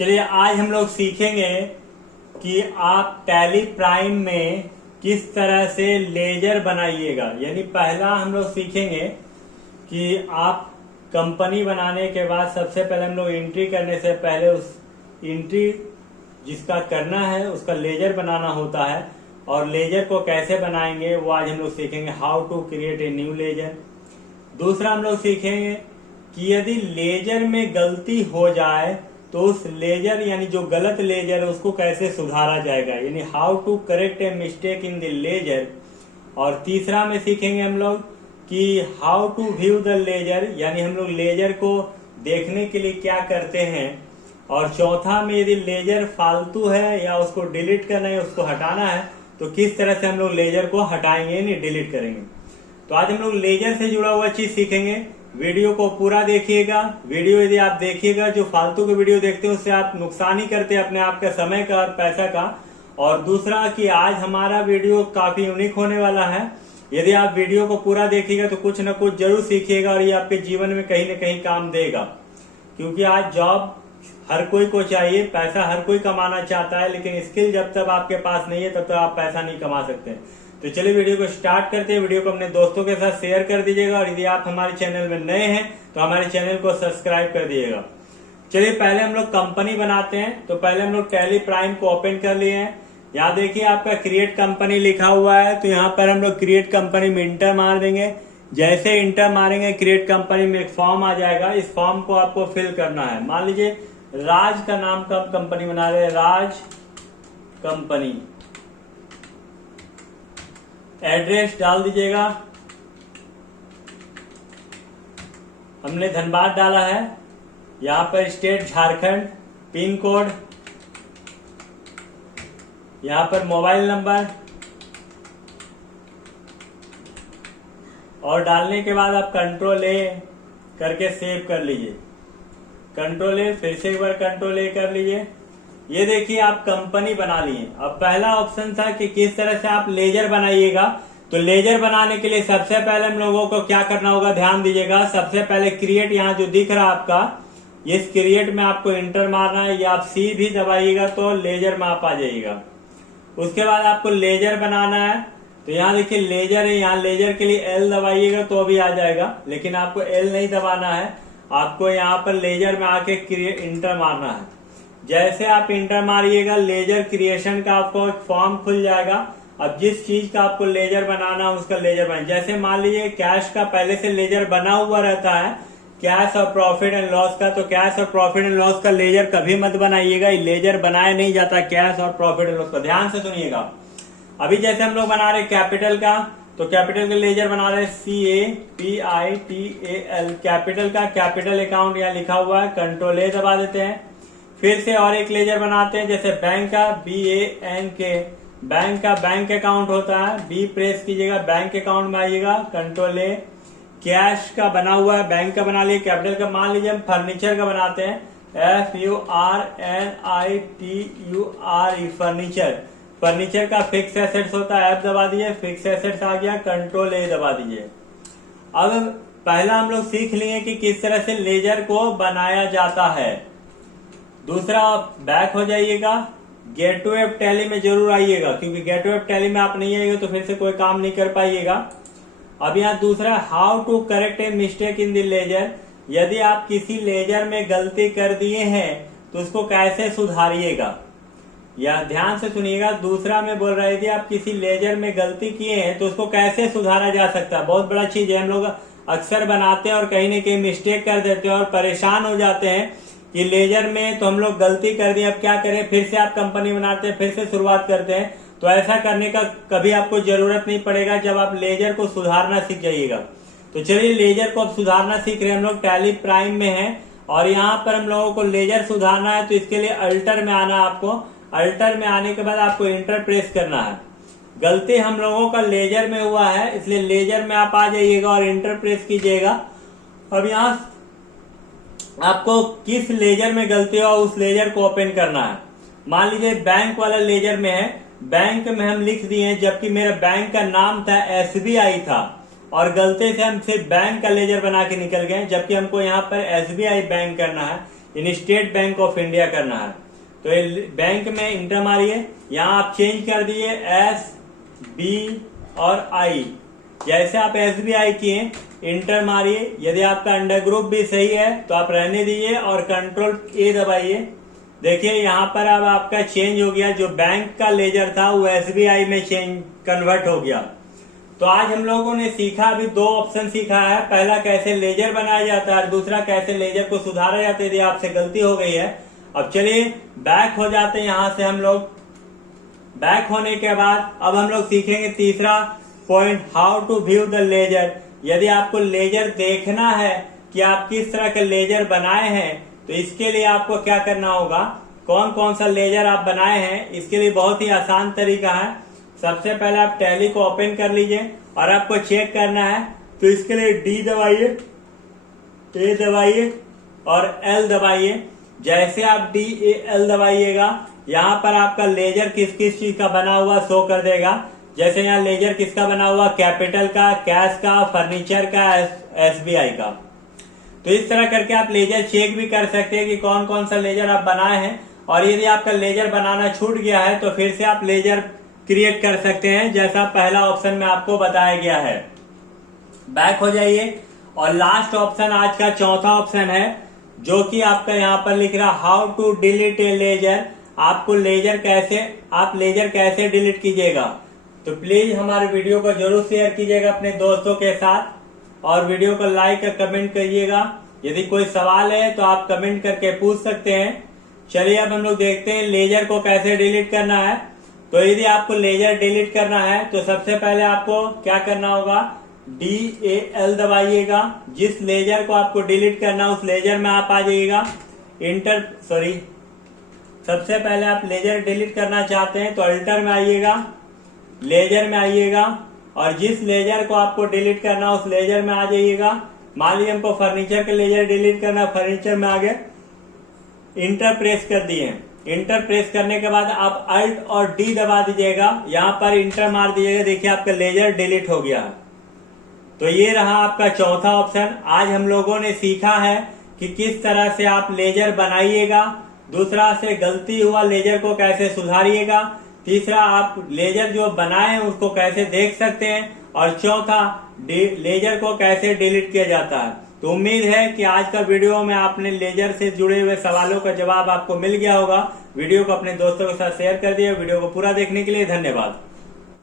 चलिए आज हम लोग सीखेंगे कि आप टैली प्राइम में किस तरह से लेजर बनाइएगा। यानी पहला हम लोग सीखेंगे कि आप कंपनी बनाने के बाद सबसे पहले हम लोग एंट्री करने से पहले उस एंट्री जिसका करना है उसका लेजर बनाना होता है, और लेजर को कैसे बनाएंगे वो आज हम लोग सीखेंगे, how to create a new ledger. दूसरा हम लोग सीखेंगे कि यदि लेजर में गलती हो जाए तो उस लेजर यानी जो गलत लेजर है उसको कैसे सुधारा जाएगा, यानी how to correct a mistake in the ledger. और तीसरा में सीखेंगे हम लोग कि how to view the ledger, यानी हम लोग लेजर को देखने के लिए क्या करते हैं। और चौथा में यदि लेजर फालतू है या उसको डिलीट करना है, उसको हटाना है, तो किस तरह से हम लोग लेजर को हटाएंगे यानी डिलीट करेंगे। तो आज हम लोग लेजर से जुड़ा हुआ चीज सीखेंगे। वीडियो को पूरा देखिएगा। वीडियो यदि आप देखिएगा, जो फालतू के वीडियो देखते हैं उससे आप नुकसान ही करते हैं अपने आप का, समय का और पैसा का। और दूसरा कि आज हमारा वीडियो काफी यूनिक होने वाला है। यदि आप वीडियो को पूरा देखिएगा तो कुछ न कुछ जरूर सीखिएगा और ये आपके जीवन में कहीं न कहीं काम देगा। क्योंकि आज जॉब हर कोई को चाहिए, पैसा हर कोई कमाना चाहता है, लेकिन स्किल जब तक आपके पास नहीं है तब तक आप पैसा नहीं कमा सकते। तो चलिए वीडियो को स्टार्ट करते हैं। वीडियो को अपने दोस्तों के साथ शेयर कर दीजिएगा, और यदि आप हमारे चैनल में नए हैं तो हमारे चैनल को सब्सक्राइब कर दीजिएगा। चलिए पहले हम लोग कंपनी बनाते हैं। तो पहले हम लोग टैली प्राइम को ओपन कर लिए हैं। यहाँ देखिए आपका क्रिएट कंपनी लिखा हुआ है, तो यहाँ पर हम लोग क्रिएट कंपनी में इंटर मार देंगे। जैसे इंटर मारेंगे क्रिएट कंपनी में एक फॉर्म आ जाएगा। इस फॉर्म को आपको फिल करना है। मान लीजिए राज का नाम का कंपनी बना रहे हैं, राज कंपनी। एड्रेस डाल दीजिएगा, हमने धनबाद डाला है। यहाँ पर स्टेट झारखंड, पिन कोड, यहाँ पर मोबाइल नंबर, और डालने के बाद आप कंट्रोल ए करके सेव कर लीजिए। कंट्रोल ए, फिर से एक बार कंट्रोल ए कर लीजिए। ये देखिए आप कंपनी बना लिए। अब पहला ऑप्शन था कि किस तरह से आप लेजर बनाइएगा। तो लेजर बनाने के लिए सबसे पहले हम लोगों को क्या करना होगा, ध्यान दीजिएगा। सबसे पहले क्रिएट, यहाँ जो दिख रहा है आपका, इस क्रिएट में आपको इंटर मारना है, या आप सी भी दबाइएगा तो लेजर में आप आ जाइएगा। उसके बाद आपको लेजर बनाना है। तो यहाँ देखिए लेजर है, यहाँ लेजर के लिए एल दबाइएगा तो भी आ जाएगा, लेकिन आपको एल नहीं दबाना है। आपको यहाँ पर लेजर में आके इंटर मारना है। जैसे आप इंटर मारिएगा लेजर क्रिएशन का आपको एक फॉर्म खुल जाएगा। अब जिस चीज का आपको लेजर बनाना है उसका लेजर बना, जैसे मान लीजिए कैश का पहले से लेजर बना हुआ रहता है, कैश और प्रॉफिट एंड लॉस का। तो कैश और प्रॉफिट एंड लॉस का लेजर कभी मत बनाइएगा, ये लेजर बनाया नहीं जाता कैश और प्रॉफिट एंड लॉस का। ध्यान से सुनिएगा। अभी जैसे हम लोग बना रहे कैपिटल का, तो कैपिटल का लेजर बना रहे CAPITAL, कैपिटल का कैपिटल अकाउंट यहाँ लिखा हुआ है, कंट्रोल ए दबा देते हैं। फिर से और एक लेजर बनाते हैं, जैसे बैंक का BANK, बैंक का बैंक अकाउंट होता है, बी प्रेस कीजिएगा, बैंक अकाउंट में आइएगा, कंट्रोल ए। कैश का बना हुआ है, बैंक का बना लिए, कैपिटल का। मान लीजिए हम फर्नीचर का बनाते हैं, FURNITURE, फर्नीचर। फर्नीचर का फिक्स एसेट्स होता है, F दबा दीजिए, फिक्स एसेट्स आ गया, कंट्रोल ए दबा दीजिए। अब पहला हम लोग सीख लिए कि किस तरह से लेजर को बनाया जाता है। दूसरा बैक हो जाइएगा, गेटवे ऑफ टैली में जरूर आइएगा, क्योंकि गेटवे ऑफ टैली में आप नहीं आइएगा तो फिर से कोई काम नहीं कर पाइएगा। अब यहाँ दूसरा how to correct a mistake in the ledger, यदि आप किसी लेजर में गलती कर दिए हैं तो उसको कैसे सुधारिएगा, या ध्यान से सुनिएगा। दूसरा में बोल रहे थे आप किसी लेजर में गलती किए हैं तो उसको कैसे सुधारा जा सकता है। बहुत बड़ा चीज है, हम लोग अक्सर बनाते हैं और कहीं न कहीं मिस्टेक कर देते हैं और परेशान हो जाते हैं कि लेजर में तो हम लोग गलती कर दी, अब क्या करें। फिर से आप कंपनी बनाते हैं, फिर से शुरुआत करते हैं। तो ऐसा करने का कभी आपको जरूरत नहीं पड़ेगा जब आप लेजर को सुधारना सीख जाइएगा। तो चलिए लेजर को अब सुधारना सीख रहे हैं। हम लोग टैली प्राइम में हैं और यहाँ पर हम लोगों को लेजर सुधारना है, तो इसके लिए अल्टर में आना है आपको। अल्टर में आने के बाद आपको इंटर प्रेस करना है। गलती हम लोगों का लेजर में हुआ है, इसलिए लेजर में आप आ जाइएगा और इंटर प्रेस कीजिएगा। अब यहाँ आपको किस लेजर में गलती हो उस लेजर को ओपन करना है। मान लीजिए बैंक वाला लेजर में है, बैंक में हम लिख दिए, जबकि मेरा बैंक का नाम था SBI था, और गलती से हम सिर्फ बैंक का लेजर बना के निकल गए, जबकि हमको यहाँ पर SBI बैंक करना है। इन स्टेट बैंक ऑफ इंडिया करना है। तो बैंक में इंटर मारिए, यहाँ आप चेंज कर दिए SB और I। जैसे आप SBI किए इंटर मारिए, यदि आपका अंडर ग्रुप भी सही है तो आप रहने दीजिए और कंट्रोल A दबाइए। देखिए यहाँ पर अब आपका चेंज हो गया, जो बैंक का लेजर था वो SBI में चेंज कन्वर्ट हो गया। तो आज हम लोगों ने सीखा, अभी दो ऑप्शन सीखा है, पहला कैसे लेजर बनाया जाता है और दूसरा कैसे लेजर को सुधारा जाता है यदि आपसे गलती हो गई है। अब चलिए बैक हो जाते हैं, यहाँ से हम लोग बैक होने के बाद अब हम लोग सीखेंगे तीसरा point, how to view the ledger. यदि आपको लेजर देखना है कि आप किस तरह के लेजर बनाए हैं, तो इसके लिए आपको क्या करना होगा, कौन कौन सा लेजर आप बनाए हैं, इसके लिए बहुत ही आसान तरीका है। सबसे पहले आप टैली को ओपन कर लीजिए और आपको चेक करना है, तो इसके लिए D दबाइए, A दबाइए और L दबाइए। जैसे आप DAL दबाइएगा, यहाँ पर आपका लेजर किस किस चीज का बना हुआ शो कर देगा। जैसे यहाँ लेजर किसका बना हुआ, कैपिटल का, कैश का, फर्नीचर का, SBI का। तो इस तरह करके आप लेजर चेक भी कर सकते हैं कि कौन कौन सा लेजर आप बनाए हैं। और यदि आपका लेजर बनाना छूट गया है तो फिर से आप लेजर क्रिएट कर सकते हैं, जैसा पहला ऑप्शन में आपको बताया गया है। बैक हो जाइए और लास्ट ऑप्शन आज का चौथा ऑप्शन है, जो कि आपका यहाँ पर लिख रहा how to delete a ledger. आपको लेजर कैसे डिलीट कीजिएगा। तो प्लीज हमारे वीडियो को जरूर शेयर कीजिएगा अपने दोस्तों के साथ और वीडियो को लाइक और कमेंट करिएगा। यदि कोई सवाल है तो आप कमेंट करके पूछ सकते हैं। चलिए अब हम लोग देखते हैं लेजर को कैसे डिलीट करना है। तो यदि आपको लेजर डिलीट करना है तो सबसे पहले आपको क्या करना होगा, DAL दबाइएगा। जिस लेजर को आपको डिलीट करना है उस लेजर में आप आ जाइएगा। सबसे पहले आप लेजर डिलीट करना चाहते हैं तो अल्टर में आइएगा, लेजर में आइएगा और जिस लेजर को आपको डिलीट करना है उस लेजर में आ जाइएगा। मान लीजिए हमको फर्नीचर के लेजर डिलीट करना, फर्नीचर में आ गए, इंटर प्रेस कर दिए। इंटर प्रेस करने के बाद आप अल्ट और D दबा दीजिएगा, यहाँ पर इंटर मार दीजिएगा। देखिए आपका लेजर डिलीट हो गया। तो ये रहा आपका चौथा ऑप्शन। आज हम लोगों ने सीखा है कि किस तरह से आप लेजर बनाइएगा, दूसरा से गलती हुआ लेजर को कैसे सुधारिएगा, तीसरा आप लेजर जो बनाए हैं उसको कैसे देख सकते हैं, और चौथा लेजर को कैसे डिलीट किया जाता है। तो उम्मीद है कि आज का वीडियो में आपने लेजर से जुड़े हुए सवालों का जवाब आपको मिल गया होगा। वीडियो को अपने दोस्तों के साथ शेयर कर दिए। वीडियो को पूरा देखने के लिए धन्यवाद।